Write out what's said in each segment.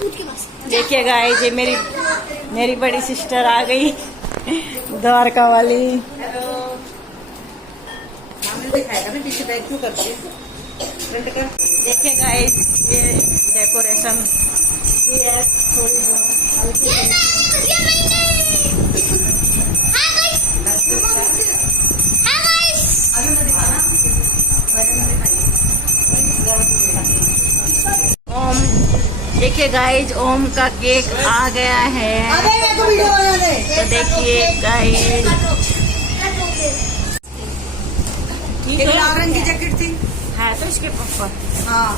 देखिए गाइस, ये मेरी बड़ी सिस्टर आ गई, द्वारका वाली। देखिए गाइस, ये डेकोरेशन ओम, देखिए गाइस, ओम का केक आ गया है। तो देखिए गाइस, लाल रंग की जैकेट थी। है तो इसके ऊपर। हाँ,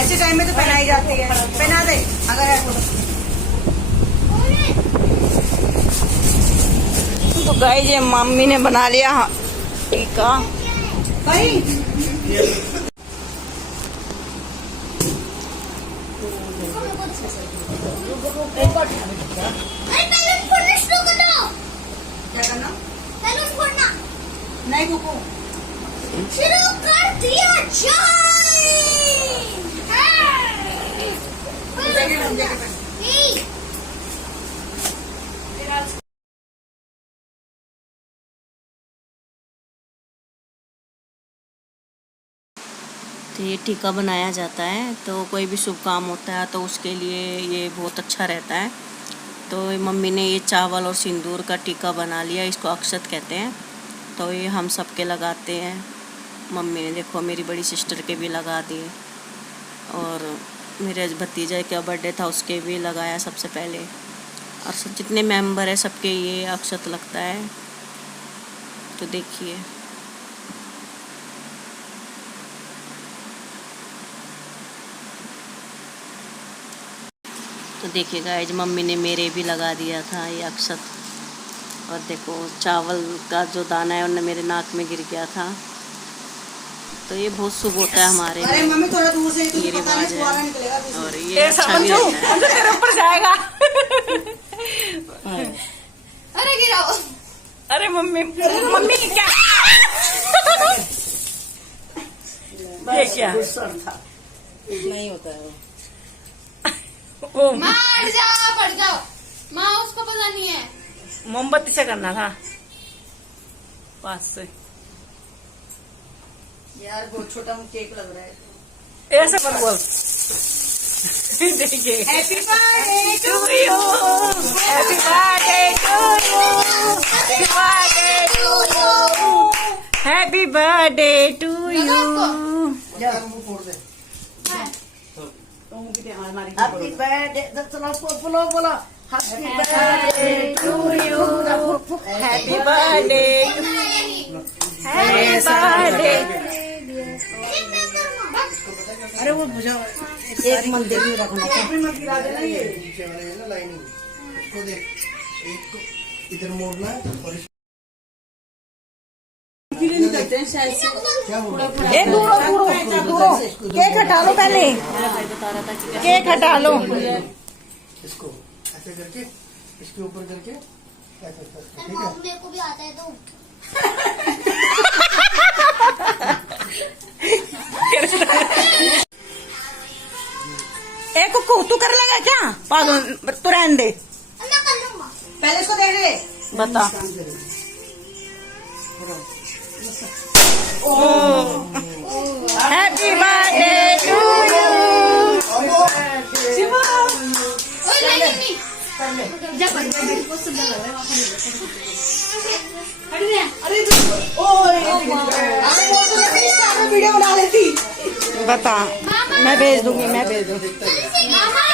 ऐसे टाइम में तो पहनाई जाती है, पहना दे अगर है तो गाइस, ये मम्मी ने बना लिया टीका। भाई क्या करना? नहीं कुकू शुरू कर दिया तो ये टीका बनाया जाता है, तो कोई भी शुभ काम होता है तो उसके लिए ये बहुत अच्छा रहता है। तो मम्मी ने ये चावल और सिंदूर का टीका बना लिया, इसको अक्षत कहते हैं। तो ये हम सबके लगाते हैं। मम्मी ने देखो मेरी बड़ी सिस्टर के भी लगा दिए, और मेरे भतीजे का बर्थडे था उसके भी लगाया सबसे पहले, और सब जितने मेंबर है सबके ये अक्षत लगता है। तो देखिए, तो देखिए गाइस, मम्मी ने मेरे भी लगा दिया था ये अक्षत। और देखो चावल का जो दाना है उन्हें मेरे नाक में गिर गया था। तो ये बहुत शुभ होता है हमारे अरे मम्मी थोड़ा दूर से ये रिवाज है, और ये ऐसा अच्छा भी रहता है। तेरे ऊपर जाएगा। अरे गिराओ। अरे मम्मी क्या ये क्या नहीं होता है वो माँ हट जाओ, पड़ जाओ। माँ उसको पता नहीं है। मोमबत्ती से करना था पास से। यार बहुत छोटा केक लग रहा है। ऐसे मत बोल। देखिए, happy birthday to you, happy birthday to you, happy birthday to you, happy birthday to you. Happy birthday चलो बोलो happy birthday to you, happy birthday, happy birthday. अरे वो बुझाओ, एक मंदिर भी रखना था। इधर मोड़ना और ए दूरो, केक हटा लो पहले, केक हटा लो। इसको ऐसे करके इसके ऊपर करके ऐसे करके, ठीक है? मेरे को भी आता है तो। ए कुकू, तू कर लेगा क्या? पागल, तू रहने दे। मैं कर लूंगा। पहले इसको दे दे। बता। Happy birthday to you. ओए नहीं जा पड़ जा, वो सुंदर लग रहा है। अरे वीडियो बना लेती। बता, मैं भेज दूंगी, मैं भेज दूंगी। मामा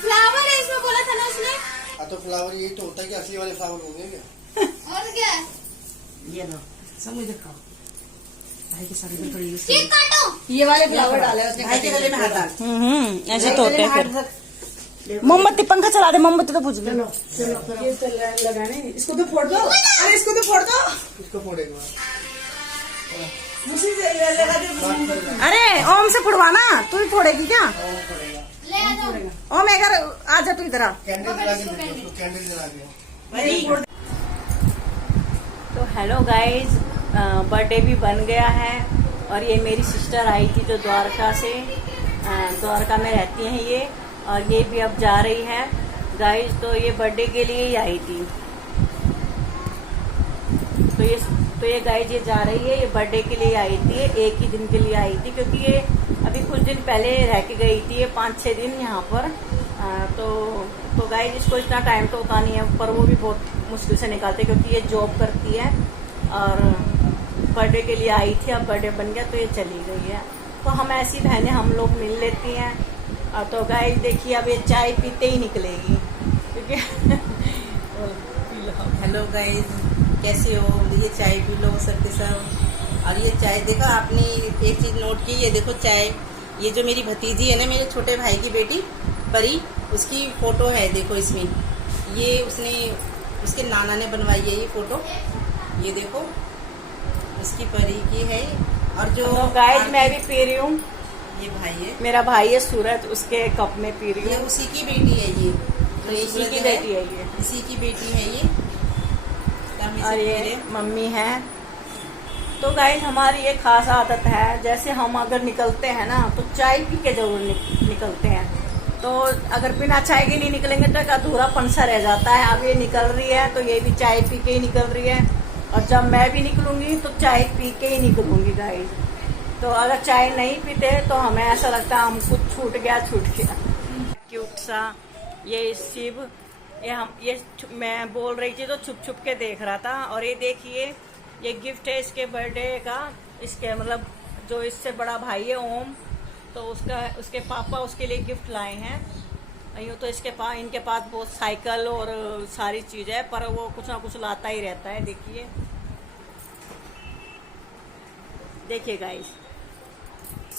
फ्लावर है इसमें, बोला था ना उसने। हाँ तो फ्लावर यही तो होता है कि असली वाले फ्लावर होंगे क्या? और क्या? ये ना समझ रखा भाई के साथ में थोड़ी केक काटो। ये वाले फ्लावर डाले उसने, भाई के गले में हाथ डाल। ऐसे तो होते हैं फिर। मोमबत्ती, पंखा चला दे, मोमबत्ती तो बुझ गई। लगाने इसको तो फोड़ दो। अरे इसको तो फोड़ दो। इसको फोड़ेगा। अरे ओम से फुड़वाना, तू ही फोड़ेगी क्या? ले आ जाओ। ओम अगर आ जा, तू इधर आ। कैंडल जला के देखो, उसको कैंडल जला के। तो हेलो गाइज, बर्थडे भी बन गया है, और ये मेरी सिस्टर आई थी जो द्वारका से, द्वारका में रहती हैं ये, और ये भी अब जा रही है गाइस। तो ये बर्थडे के लिए ही आई थी। तो ये गाइस ये जा रही है, ये बर्थडे के लिए आई थी, एक ही दिन के लिए आई थी, क्योंकि ये अभी कुछ दिन पहले रह के गई थी, ये 5-6 दिन यहाँ पर। तो गाइस इसको इतना टाइम तो होता नहीं है, पर वो भी बहुत मुश्किल से निकालते, क्योंकि ये जॉब करती है। और बर्थडे के लिए आई थी, अब बर्थडे बन गया तो ये चली गई है। तो हम ऐसी बहनें हम लोग मिल लेती हैं। तो गाइस देखिए अब ये चाय पीते ही निकलेगी, क्योंकि हेलो गाइस, कैसे हो? ये चाय पी लो सबके सब। और ये चाय देखो, आपने एक चीज नोट की, ये देखो चाय, ये जो मेरी भतीजी है ना, मेरे छोटे भाई की बेटी परी, उसकी फोटो है देखो इसमें। ये उसके नाना ने बनवाई है ये फोटो, ये देखो उसकी परी की है। और जो तो गाइस मैं भी पी रही हूँ, ये भाई है, मेरा भाई है सूरज, उसके कप में पी रही ये हूँ। उसी की बेटी है ये, तो इसी की बेटी है ये, इसी की बेटी है ये। और ये मम्मी है। तो गाइस हमारी ये खास आदत है, जैसे हम अगर निकलते हैं ना तो चाय पी के जरूर निकलते हैं। तो अगर बिना चाय के नहीं निकलेंगे तो एक अधूरापन सा रह जाता है। अब ये निकल रही है तो ये भी चाय पी के ही निकल रही है, और जब मैं भी निकलूंगी तो चाय पी के ही निकलूंगी गाइस। तो अगर चाय नहीं पीते तो हमें ऐसा लगता है हम कुछ छूट गया। क्यूट सा ये शिव, ये मैं बोल रही थी तो छुप छुप के देख रहा था। और ये देखिए ये गिफ्ट है इसके बर्थडे का, इसके मतलब जो इससे बड़ा भाई है ओम, तो उसके पापा उसके लिए गिफ्ट लाए हैं। यूँ तो इनके पास बहुत साइकिल और सारी चीज है, पर वो कुछ ना कुछ लाता ही रहता है। देखिए गाइस,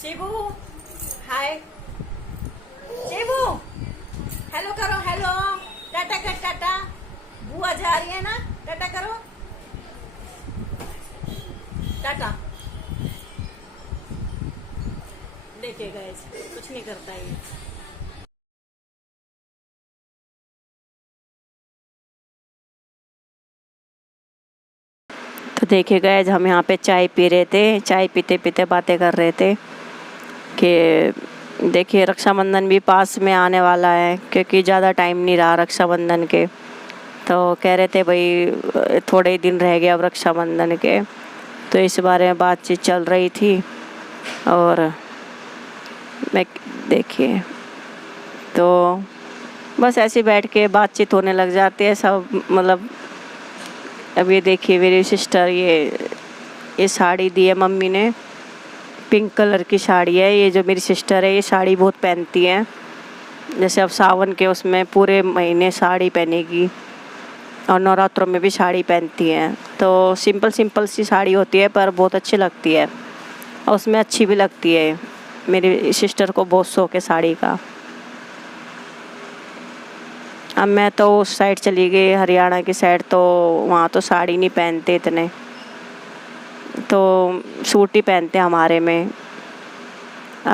शिबू हाय, शिबू हेलो करो, हेलो टाटा कर, टाटा। बुआ जा रही है ना, टाटा करो, टाटा। देखिए गाइस कुछ नहीं करता ये। तो देखिए गाइस हम यहाँ पे चाय पी रहे थे, चाय पीते पीते बातें कर रहे थे कि देखिए रक्षाबंधन भी पास में आने वाला है, क्योंकि ज़्यादा टाइम नहीं रहा रक्षाबंधन के। तो कह रहे थे भाई थोड़े ही दिन रह गए अब रक्षाबंधन के, तो इस बारे में बातचीत चल रही थी। और मैं देखिए तो बस ऐसे बैठ के बातचीत होने लग जाती है सब, मतलब। अब ये देखिए मेरी सिस्टर ये साड़ी दी है मम्मी ने, पिंक कलर की साड़ी है। ये जो मेरी सिस्टर है ये साड़ी बहुत पहनती है, जैसे अब सावन के उसमें पूरे महीने साड़ी पहनेगी, और नवरात्रों में भी साड़ी पहनती है। तो सिंपल सी साड़ी होती है पर बहुत अच्छी लगती है, और उसमें अच्छी भी लगती है। मेरी सिस्टर को बहुत शौक है साड़ी का। अब मैं तो उस साइड चली गई, हरियाणा की साइड, तो वहाँ तो साड़ी नहीं पहनते इतने, तो सूट ही पहनते हमारे में।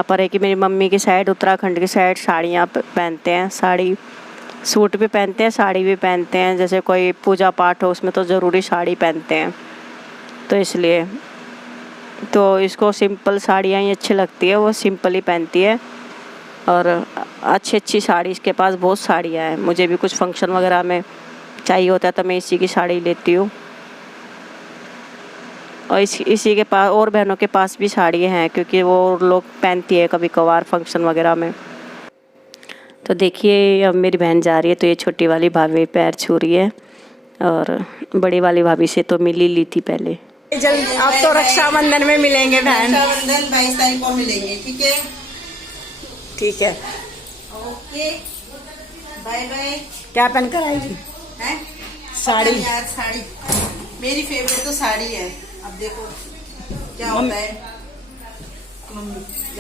पर है कि मेरी मम्मी की साइड, उत्तराखंड की साइड साड़ियाँ पहनते हैं, साड़ी सूट भी पहनते हैं, साड़ी भी पहनते हैं। जैसे कोई पूजा पाठ हो उसमें तो ज़रूरी साड़ी पहनते हैं, तो इसलिए तो इसको सिंपल साड़ियाँ ही अच्छी लगती है, वो सिंपल ही पहनती है। और अच्छी साड़ी इसके पास बहुत साड़ियाँ हैं। मुझे भी कुछ फंक्शन वगैरह में चाहिए होता है तो मैं इसी की साड़ी लेती हूँ। और इसी के पास और बहनों के पास भी साड़ियाँ हैं, क्योंकि वो लोग पहनती है कभी कभार फंक्शन वगैरह में। तो देखिए अब मेरी बहन जा रही है, तो ये छोटी वाली भाभी पैर छू रही है, और बड़ी वाली भाभी से तो मिल ही ली थी पहले। जल्दी अब तो रक्षाबंधन में मिलेंगे बहन। रक्षाबंधन 22 तारीख को मिलेंगे, ठीक है? ठीक है, ओके, बाय बाय। क्या पहन कर आएगी? हैं? साड़ी। पता नहीं यार, साड़ी मेरी फेवरेट तो साड़ी है। अब देखो क्या होता है।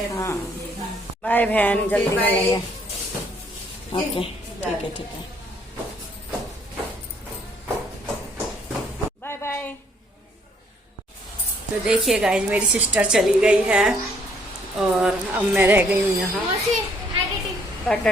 हाँ बाय बहन, जल्दी बाय। मिलेंगे। ओके ठीक है बाय बाय। तो देखिए गाइस मेरी सिस्टर चली गई है, और अब मैं रह गई हूँ यहाँ। Editing but